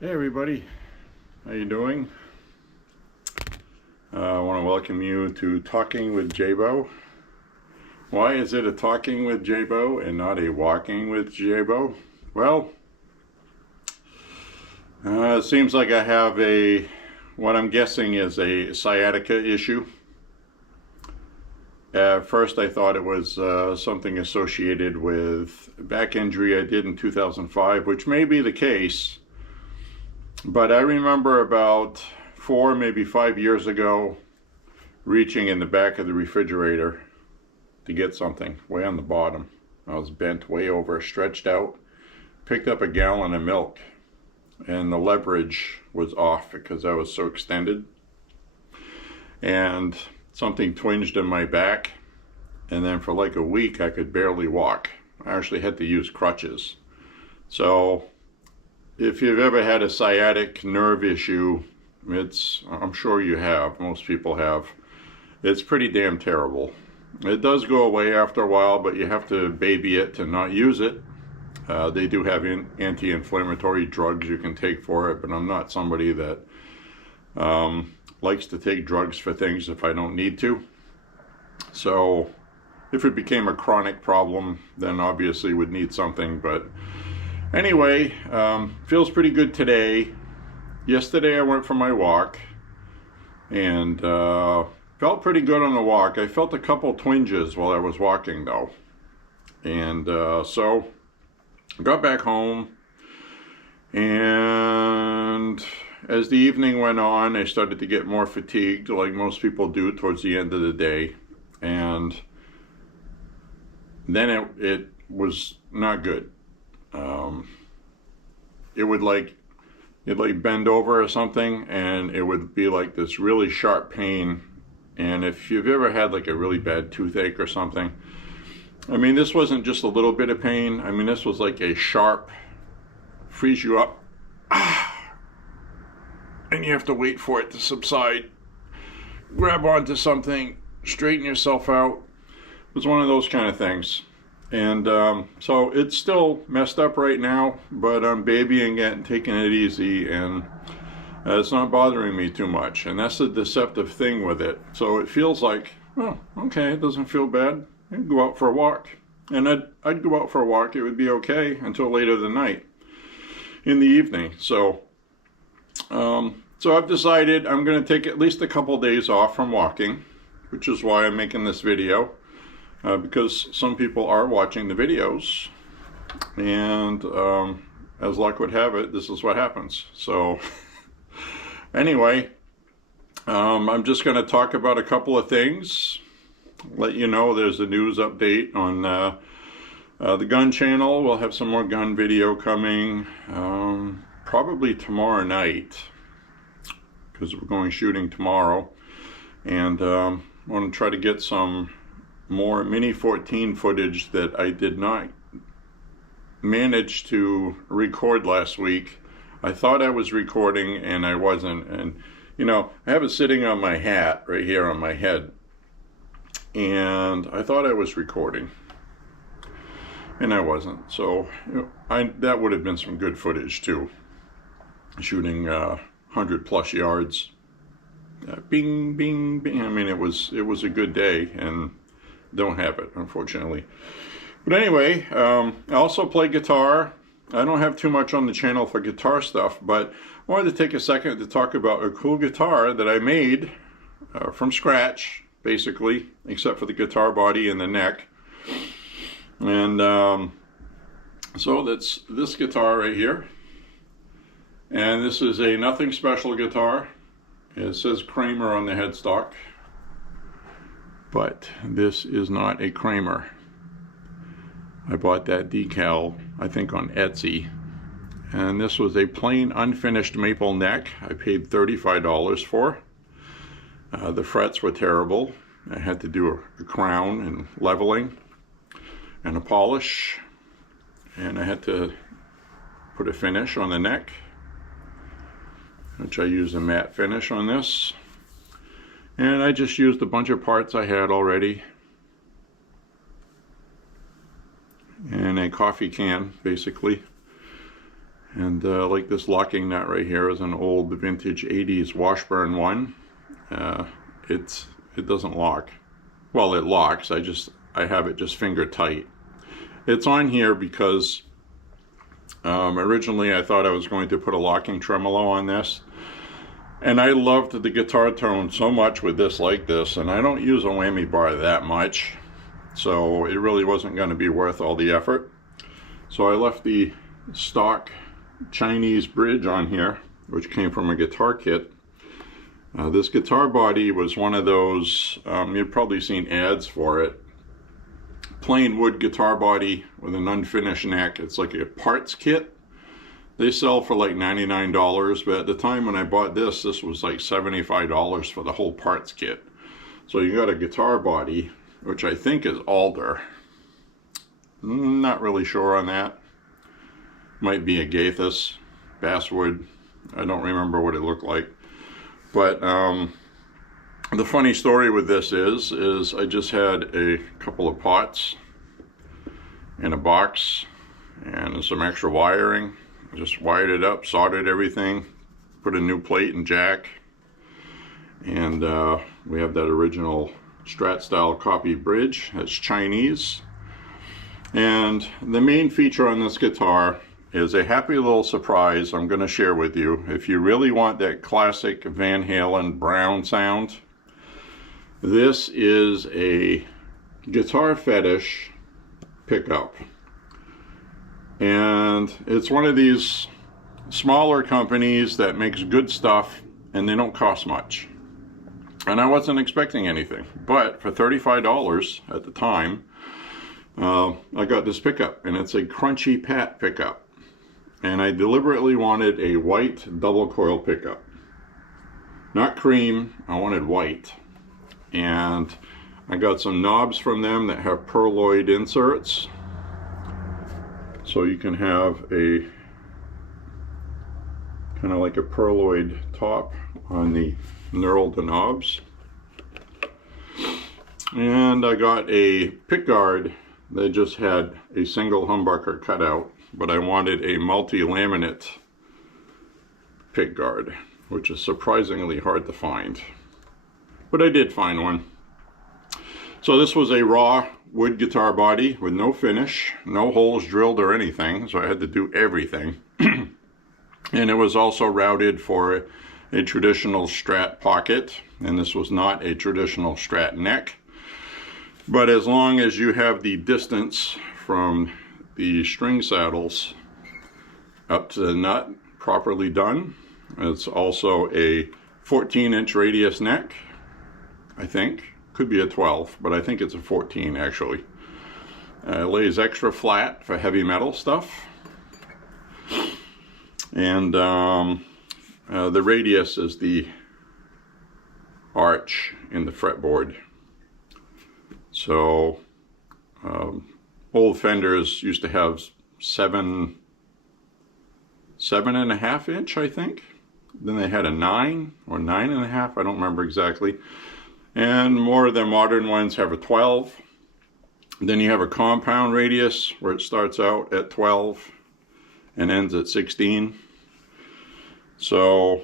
Hey everybody, how you doing? I want to welcome you to Talking with Jabo. Why is it a talking with Jabo and not a walking with Jabo? Well, it seems like I have what I'm guessing is a sciatica issue. At first I thought it was something associated with back injury I did in 2005, which may be the case. But I remember about 4, maybe 5 years ago, reaching in the back of the refrigerator to get something way on the bottom. I was bent way over, stretched out, picked up a gallon of milk, and the leverage was off because I was so extended. And something twinged in my back, and then for like a week I could barely walk. I actually had to use crutches. So if you've ever had a sciatic nerve issue, I'm sure you have, most people have, it's pretty damn terrible. It does go away after a while, but you have to baby it to not use it. They do have anti-inflammatory drugs you can take for it, but I'm not somebody that likes to take drugs for things if I don't need to. So if it became a chronic problem, then obviously would need something, but anyway, feels pretty good today. Yesterday I went for my walk and felt pretty good on the walk. I felt a couple twinges while I was walking though. And so got back home, and as the evening went on, I started to get more fatigued, like most people do towards the end of the day. And then it was not good. It'd like bend over or something, and it would be like this really sharp pain. And if you've ever had like a really bad toothache or something, I mean, this wasn't just a little bit of pain. I mean, this was like a sharp, freeze you up, and you have to wait for it to subside. Grab onto something, straighten yourself out. It was one of those kind of things. And so it's still messed up right now, but I'm babying it and taking it easy, and it's not bothering me too much. And that's the deceptive thing with it. So it feels like, oh, okay, it doesn't feel bad. I can go out for a walk. And I'd go out for a walk, it would be okay until later the night, in the evening. So I've decided I'm going to take at least a couple days off from walking, which is why I'm making this video. Because some people are watching the videos, and as luck would have it, this is what happens. So anyway, I'm just going to talk about a couple of things, let you know there's a news update on the gun channel. We'll have some more gun video coming probably tomorrow night, because we're going shooting tomorrow, and I want to try to get some more Mini 14 footage that I did not manage to record last week. I thought I was recording and I wasn't, and you know, I have it sitting on my hat right here on my head, and I thought I was recording and I wasn't. So you know, that would have been some good footage too, shooting 100 plus yards, bing bing bing. I mean, it was a good day, and don't have it, unfortunately. But anyway, I also play guitar. I don't have too much on the channel for guitar stuff, but I wanted to take a second to talk about a cool guitar that I made from scratch, basically, except for the guitar body and the neck. And so that's this guitar right here. And this is a nothing special guitar. It says Kramer on the headstock, but this is not a Kramer. I bought that decal, I think, on Etsy, and this was a plain unfinished maple neck. I paid $35 for. The frets were terrible. I had to do a crown and leveling and a polish, and I had to put a finish on the neck, which I used a matte finish on this. And I just used a bunch of parts I had already, and a coffee can, basically. And like this locking nut right here is an old vintage 80s Washburn one. It doesn't lock. Well, it locks. I have it just finger tight. It's on here because originally I thought I was going to put a locking tremolo on this. And I loved the guitar tone so much with this like this, and I don't use a whammy bar that much, so it really wasn't going to be worth all the effort. So I left the stock Chinese bridge on here, which came from a guitar kit. This guitar body was one of those, you've probably seen ads for it, plain wood guitar body with an unfinished neck. It's like a parts kit. They sell for like $99, but at the time when I bought this was like $75 for the whole parts kit. So you got a guitar body, which I think is alder. Not really sure on that. Might be agathis, basswood. I don't remember what it looked like. But the funny story with this is I just had a couple of pots in a box and some extra wiring. Just wired it up, soldered everything, put a new plate and jack, and we have that original Strat style copy bridge. That's Chinese. And the main feature on this guitar is a happy little surprise I'm going to share with you. If you really want that classic Van Halen brown sound, this is a Guitar Fetish pickup. And it's one of these smaller companies that makes good stuff, and they don't cost much. And I wasn't expecting anything, but for $35 at the time, I got this pickup, and it's a crunchy pat pickup. And I deliberately wanted a white double coil pickup. Not cream, I wanted white. And I got some knobs from them that have pearloid inserts. So you can have a kind of like a pearloid top on the knurled knobs. And I got a pickguard that just had a single humbucker cutout, but I wanted a multi-laminate pickguard, which is surprisingly hard to find. But I did find one. So this was a raw wood guitar body with no finish, no holes drilled or anything, so I had to do everything. And it was also routed for a traditional Strat pocket, and this was not a traditional Strat neck. But as long as you have the distance from the string saddles up to the nut properly done, it's also a 14-inch radius neck, I think. Could be a 12, but I think it's a 14 actually. It lays extra flat for heavy metal stuff. And the radius is the arch in the fretboard. So old Fenders used to have 7.5 inch, I think. Then they had a 9 or 9.5, I don't remember exactly. And more of the modern ones have a 12. Then you have a compound radius where it starts out at 12 and ends at 16. So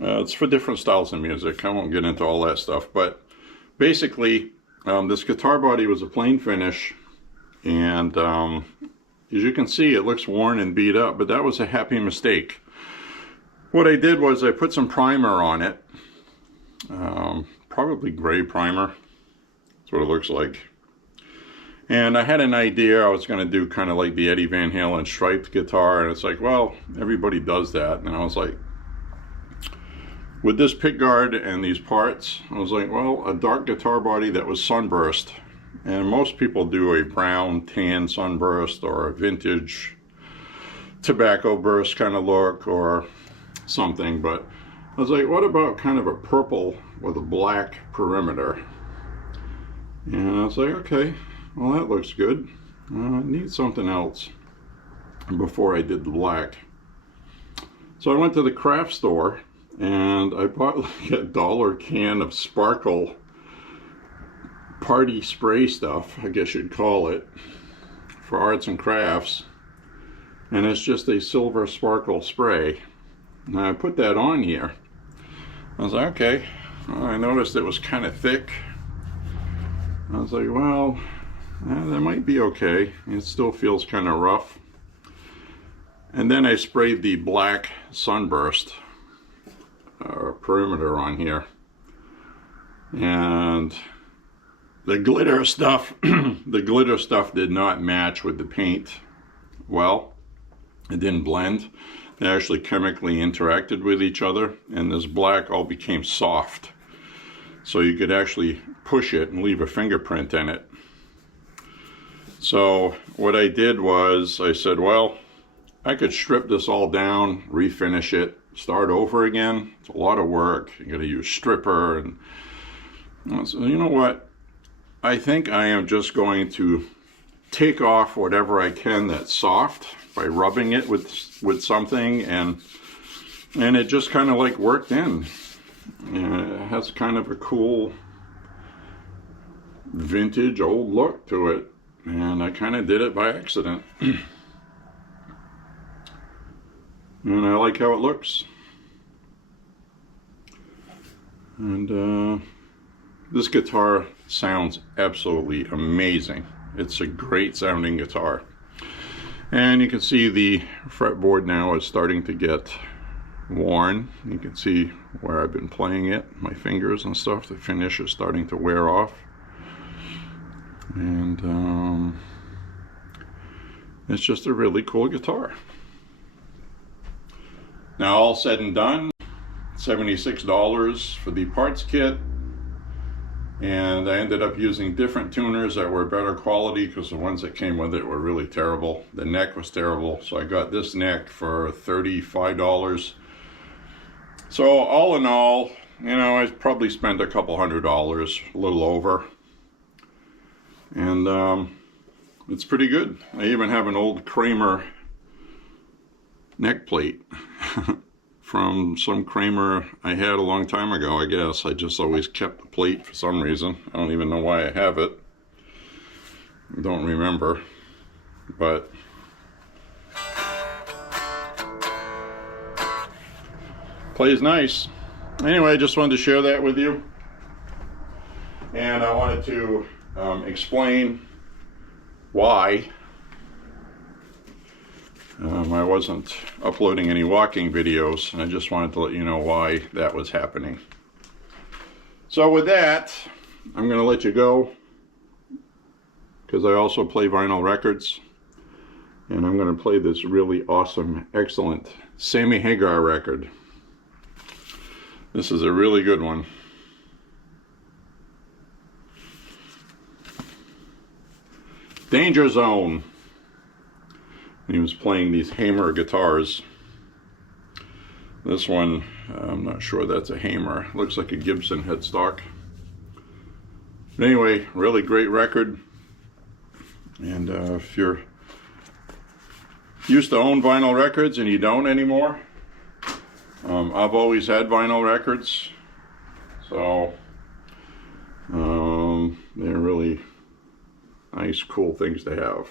it's for different styles of music. I won't get into all that stuff, but basically this guitar body was a plain finish, and as you can see, it looks worn and beat up, but that was a happy mistake. What I did was I put some primer on it, probably gray primer. That's what it looks like. And I had an idea I was going to do kind of like the Eddie Van Halen striped guitar, and it's like, well, everybody does that. And I was like, with this pickguard and these parts, I was like, well, a dark guitar body that was sunburst. And most people do a brown tan sunburst or a vintage tobacco burst kind of look or something, but I was like, what about kind of a purple with a black perimeter? And I was like, okay, well, that looks good. I need something else before I did the black. So I went to the craft store and I bought like a $1 can of Sparkle party spray stuff, I guess you'd call it, for arts and crafts. and it's just a silver sparkle spray. Now I put that on here. I was like, okay. Well, I noticed it was kind of thick. I was like, well, that might be okay. It still feels kind of rough. And then I sprayed the black sunburst perimeter on here. And the glitter stuff, the glitter stuff did not match with the paint well. It didn't blend. They actually chemically interacted with each other, and this black all became soft. So you could actually push it and leave a fingerprint in it. So what I did was I said, well, I could strip this all down, refinish it, start over again. It's a lot of work. You gotta use stripper, and so you know what? I think I am just going to take off whatever I can that's soft by rubbing it with something, and it just kind of like worked in. It has kind of a cool vintage old look to it, and I kind of did it by accident. And I like how it looks. And this guitar sounds absolutely amazing. It's a great sounding guitar. And you can see the fretboard now is starting to get worn. You can see where I've been playing it, my fingers and stuff. The finish is starting to wear off. And it's just a really cool guitar. Now, all said and done, $76 for the parts kit. And I ended up using different tuners that were better quality because the ones that came with it were really terrible. The neck was terrible, so I got this neck for $35. So all in all, you know, I probably spent a couple $100, a little over. And it's pretty good. I even have an old Kramer neck plate from some Kramer I had a long time ago, I guess. I just always kept the plate for some reason. I don't even know why I have it. I don't remember. But plays nice. Anyway, I just wanted to share that with you. And I wanted to explain why I wasn't uploading any walking videos, and I just wanted to let you know why that was happening. So with that, I'm going to let you go, because I also play vinyl records, and I'm going to play this really awesome, excellent Sammy Hagar record. This is a really good one. Danger Zone. He was playing these Hamer guitars. This one, I'm not sure that's a Hamer. Looks like a Gibson headstock. But anyway, really great record. And if you're used to own vinyl records and you don't anymore, I've always had vinyl records. So they're really nice, cool things to have.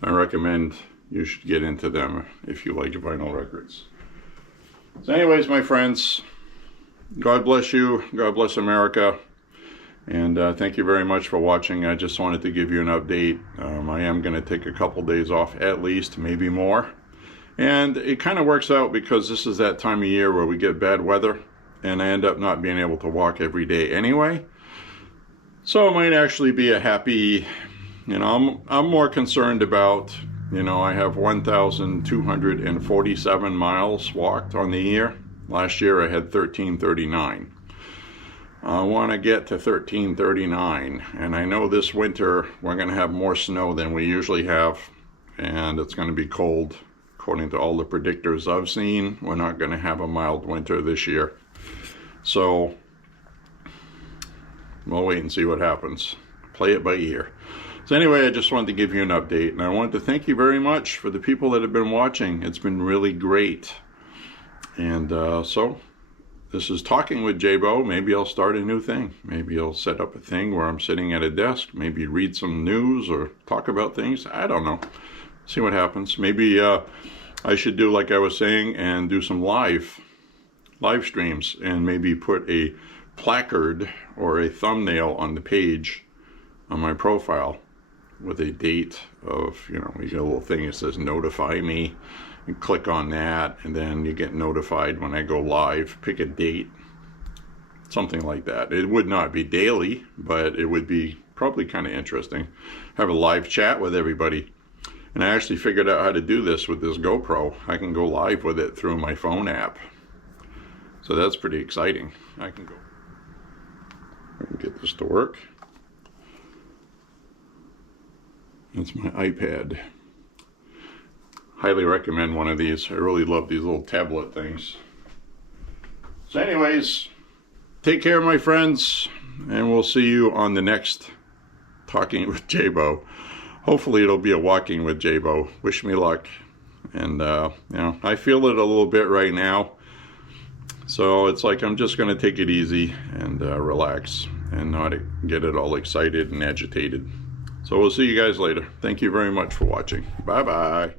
I recommend you should get into them if you like vinyl records. So anyways, my friends, God bless you, God bless America, and thank you very much for watching. I just wanted to give you an update. I am going to take a couple days off at least, maybe more. And it kind of works out because this is that time of year where we get bad weather, and I end up not being able to walk every day anyway. So it might actually be a happy... You know, I'm more concerned about, you know, I have 1,247 miles walked on the year. Last year I had 1,339. I want to get to 1,339, and I know this winter we're going to have more snow than we usually have, and it's going to be cold. According to all the predictors I've seen, we're not going to have a mild winter this year. So we'll wait and see what happens. Play it by ear. So anyway, I just wanted to give you an update, and I wanted to thank you very much for the people that have been watching. It's been really great. And so this is Talking with Jabo. Maybe I'll start a new thing. Maybe I'll set up a thing where I'm sitting at a desk, maybe read some news or talk about things. I don't know. See what happens. Maybe I should do like I was saying and do some live streams and maybe put a placard or a thumbnail on the page on my profile with a date of, you know, you get a little thing that says notify me. You click on that and then you get notified when I go live. Pick a date, something like that. It would not be daily, but it would be probably kind of interesting. Have a live chat with everybody. And I actually figured out how to do this with this GoPro. I can go live with it through my phone app. So that's pretty exciting. I can get this to work. That's my iPad. Highly recommend one of these. I really love these little tablet things. So anyways, take care, my friends, and we'll see you on the next Talking with Jabo. Hopefully it'll be a Walking with Jabo. Wish me luck. And you know, I feel it a little bit right now. So it's like I'm just going to take it easy and relax and not get it all excited and agitated. So we'll see you guys later. Thank you very much for watching. Bye-bye.